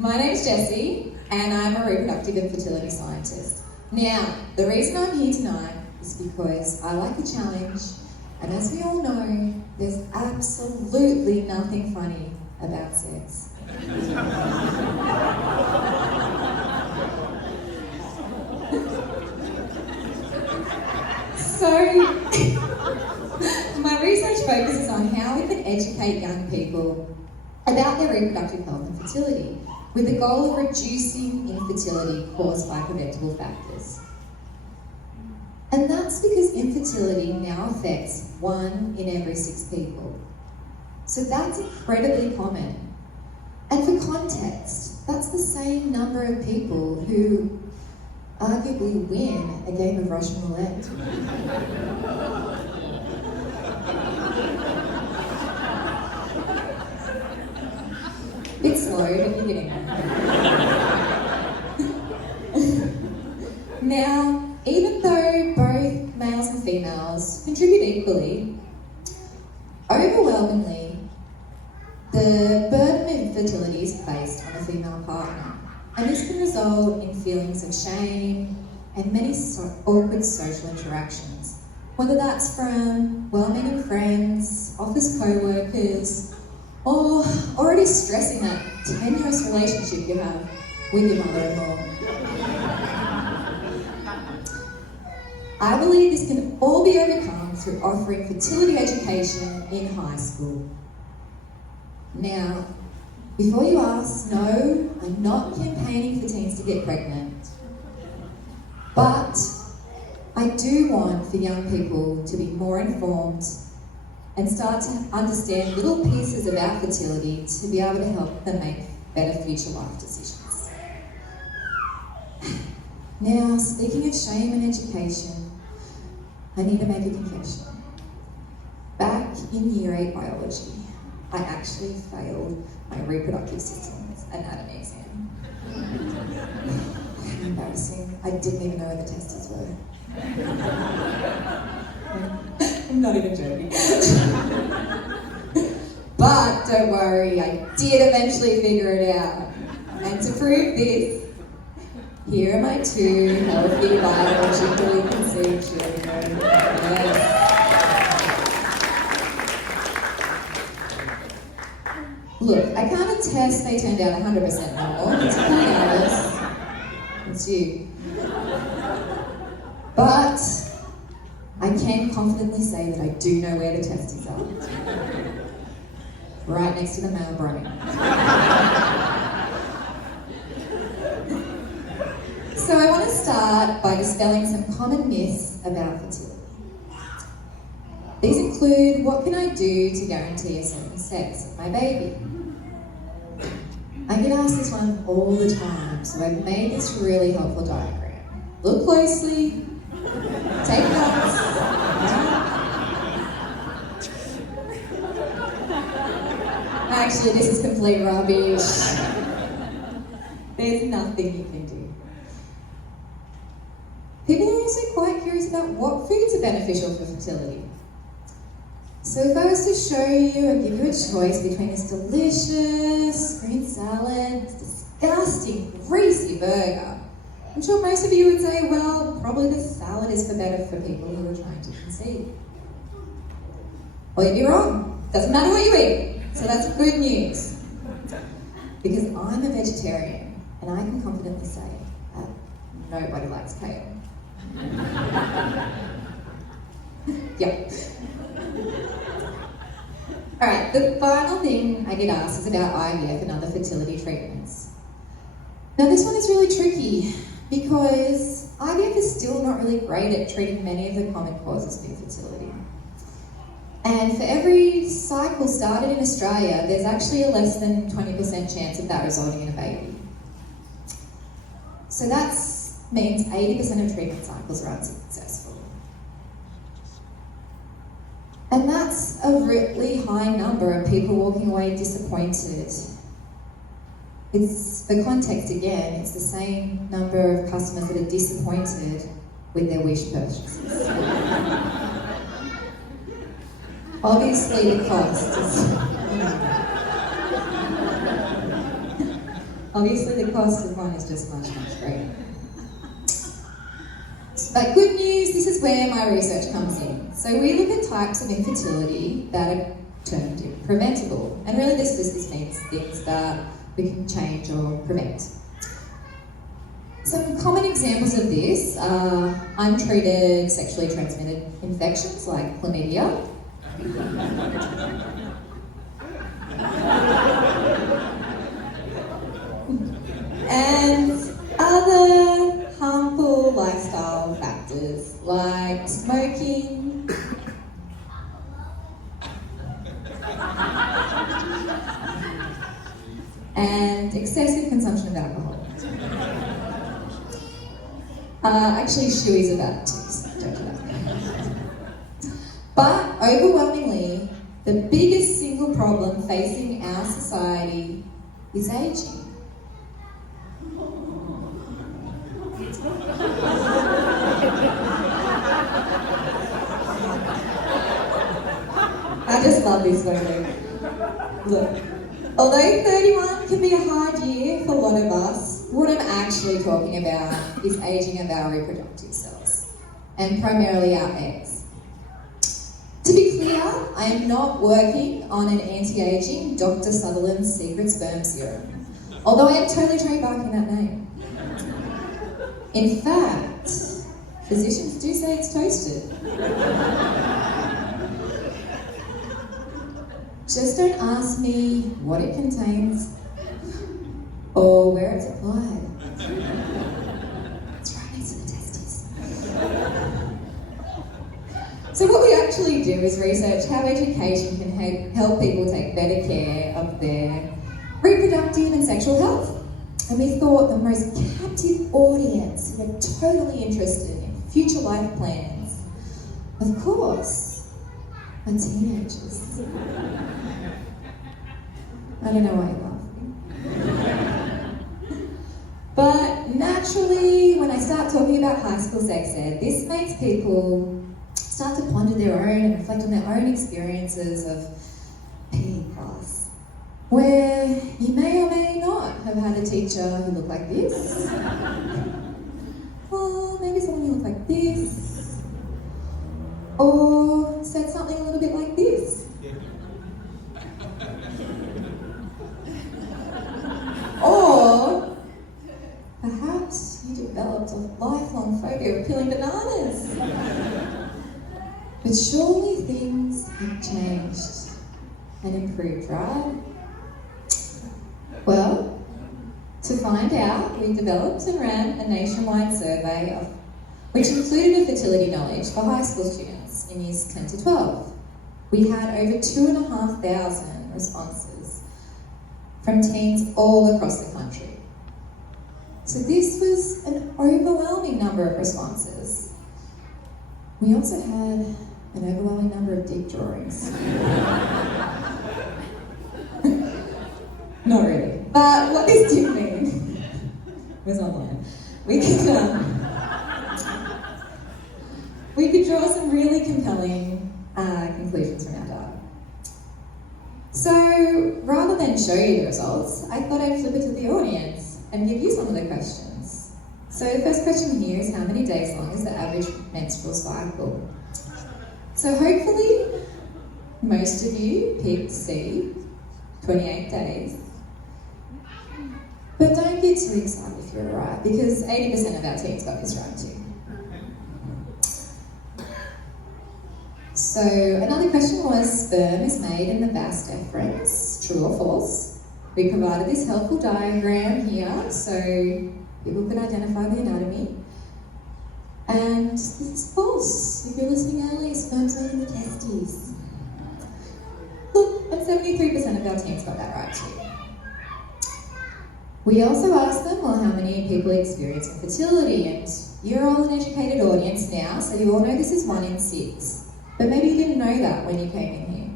My name's Jessie, and I'm a reproductive and fertility scientist. Now, the reason I'm here tonight is because I like a challenge, and as we all know, there's absolutely nothing funny about sex. So, my research focuses on how we can educate young people about their reproductive health and fertility, with the goal of reducing infertility caused by preventable factors. And that's because infertility now affects 1 in every 6 people. So that's incredibly common. And for context, that's the same number of people who arguably win a game of Russian roulette. Bit slow, but you're getting there. Now, even though both males and females contribute equally, overwhelmingly, the burden of infertility is placed on a female partner, and this can result in feelings of shame and many awkward social interactions, whether that's from well-meaning friends, office co-workers, or already stressing that tenuous relationship you have with your mother-in-law. I believe this can all be overcome through offering fertility education in high school. Now, before you ask, no, I'm not campaigning for teens to get pregnant, but I do want for young people to be more informed and start to understand little pieces about fertility to be able to help them make better future life decisions. Now, speaking of shame and education, I need to make a confession. Back in Year 8 biology, I actually failed my reproductive system's anatomy exam. Embarrassing. I didn't even know where the testes were. I'm not even joking. But don't worry, I did eventually figure it out. And to prove this, here are my 2 healthy biologically conceived children. Yes. Look, I can't attest they turned out 100% normal. It's pretty honest. It's you. But I can confidently say that I do know where the testes are. Right next to the male brain. So I want to start by dispelling some common myths about fertility. These include, what can I do to guarantee a certain sex of my baby? I get asked this one all the time, so I've made this really helpful diagram. Look closely, take notes. Actually, this is complete rubbish. There's nothing you can do. People are also quite curious about what foods are beneficial for fertility. So if I was to show you and give you a choice between this delicious green salad, this disgusting greasy burger, I'm sure most of you would say, well, probably the salad is better for people who are trying to conceive. Well, you'd be wrong. Doesn't matter what you eat. So that's good news. Because I'm a vegetarian, and I can confidently say that nobody likes kale. Yep. Alright, the final thing I get asked is about IVF and other fertility treatments. Now this one is really tricky because IVF is still not really great at treating many of the common causes of infertility. And for every cycle started in Australia, there's actually a less than 20% chance of that resulting in a baby. So that means 80% of treatment cycles are unsuccessful. And that's a really high number of people walking away disappointed. It's, for context again, it's the same number of customers that are disappointed with their wish purchases. Obviously the cost is... Obviously the cost of one is just much, much greater. But good news, this is where my research comes in. So we look at types of infertility that are termed preventable. And really this just means things that we can change or prevent. Some common examples of this are untreated sexually transmitted infections like chlamydia. And other harmful lifestyle factors like smoking, and excessive consumption of alcohol. Actually, shoeies are bad too, so don't do that. But overwhelmingly, the biggest single problem facing our society is aging. I just love this photo. Look, although 31 can be a hard year for a lot of us, what I'm actually talking about is aging of our reproductive cells, and primarily our eggs. To be clear, I am not working on an anti-aging Dr. Sutherland's secret sperm serum, although I am totally trademarking that name. In fact, physicians do say it's toasted. Just don't ask me what it contains or where it's applied. It's right next to the testes. So what we actually do is research how education can help people take better care of their reproductive and sexual health. And we thought the most captive audience who are totally interested in future life plans, of course, are teenagers. I don't know why you're laughing. But naturally, when I start talking about high school sex ed, this makes people start to ponder their own and reflect on their own experiences of PE class, where you may or may not have had a teacher who looked like this, or maybe someone who looked like this, or said something a little bit like this. Or perhaps you developed a lifelong phobia of peeling bananas. But surely things have changed and improved, right? Well, to find out, we developed and ran a nationwide survey which included a fertility knowledge for high school students in years 10 to 12. We had over 2,500 responses from teens all across the country. So this was an overwhelming number of responses. We also had an overwhelming number of dick drawings. Not really. But what this did mean was online. We could draw some really compelling conclusions from our data. So rather than show you the results, I thought I'd flip it to the audience and give you some of the questions. So the first question here is, how many days long is the average menstrual cycle? So hopefully most of you picked C, 28 days. But don't get too excited if you're right, because 80% of our teens got this right too. So another question was, sperm is made in the vas deferens, true or false? We provided this helpful diagram here so people could identify the anatomy. And this is false. If you're listening early, sperm's made in the testes. Look, and 73% of our teens got that right too. We also asked them, well, how many people experience infertility? And you're all an educated audience now, so you all know this is 1 in 6. But maybe you didn't know that when you came in here.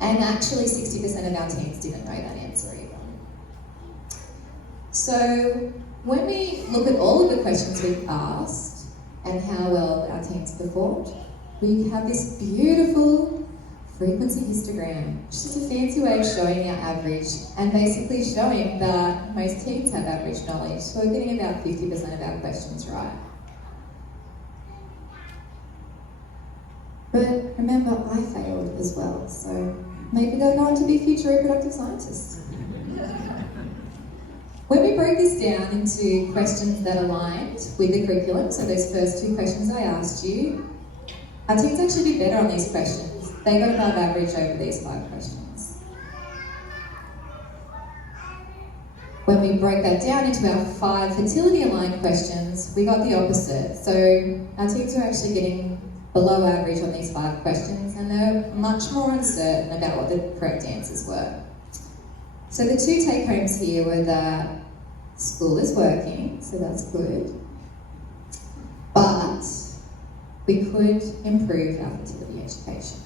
And actually 60% of our teens didn't know that answer either. So when we look at all of the questions we've asked and how well our teens performed, we have this beautiful frequency histogram, which is a fancy way of showing our average and basically showing that most teens have average knowledge, so we're getting about 50% of our questions right. But remember, I failed as well, so maybe they'll go on to be future reproductive scientists. When we broke this down into questions that aligned with the curriculum, so those first 2 questions I asked you, our teens actually did better on these questions. They got above average over these 5 questions. When we broke that down into our 5 fertility-aligned questions, we got the opposite. So our teens were actually getting below average on these 5 questions, and they're much more uncertain about what the correct answers were. So the 2 take-homes here were that school is working, so that's good, but we could improve our fertility education.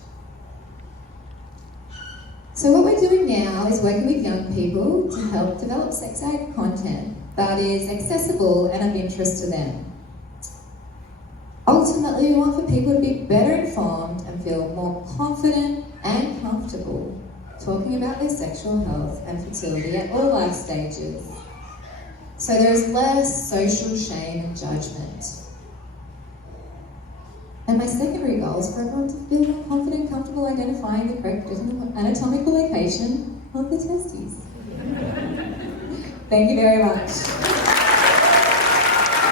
So what we're doing now is working with young people to help develop sex ed content that is accessible and of interest to them. Ultimately, we want for people to be better informed and feel more confident and comfortable talking about their sexual health and fertility at all life stages. So there is less social shame and judgment. And my secondary goal is for everyone to feel more confident and comfortable identifying the correct anatomical location of the testes. Thank you very much.